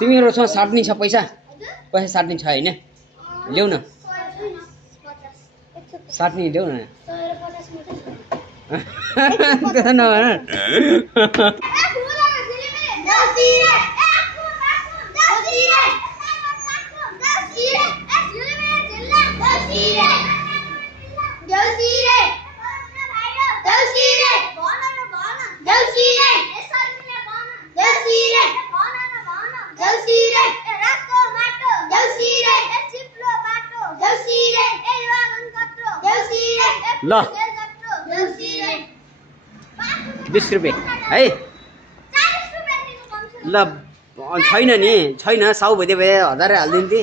तिमीहरुसँग साट्नी छ पैसा साट्नी छ हैन ल्याउ न साट्नी ल्याउ न त्यसो नभन ल 20 रुपैयाँ है ल छैन नि छैन 100 भइदिए 1000 हाल्दिन्थे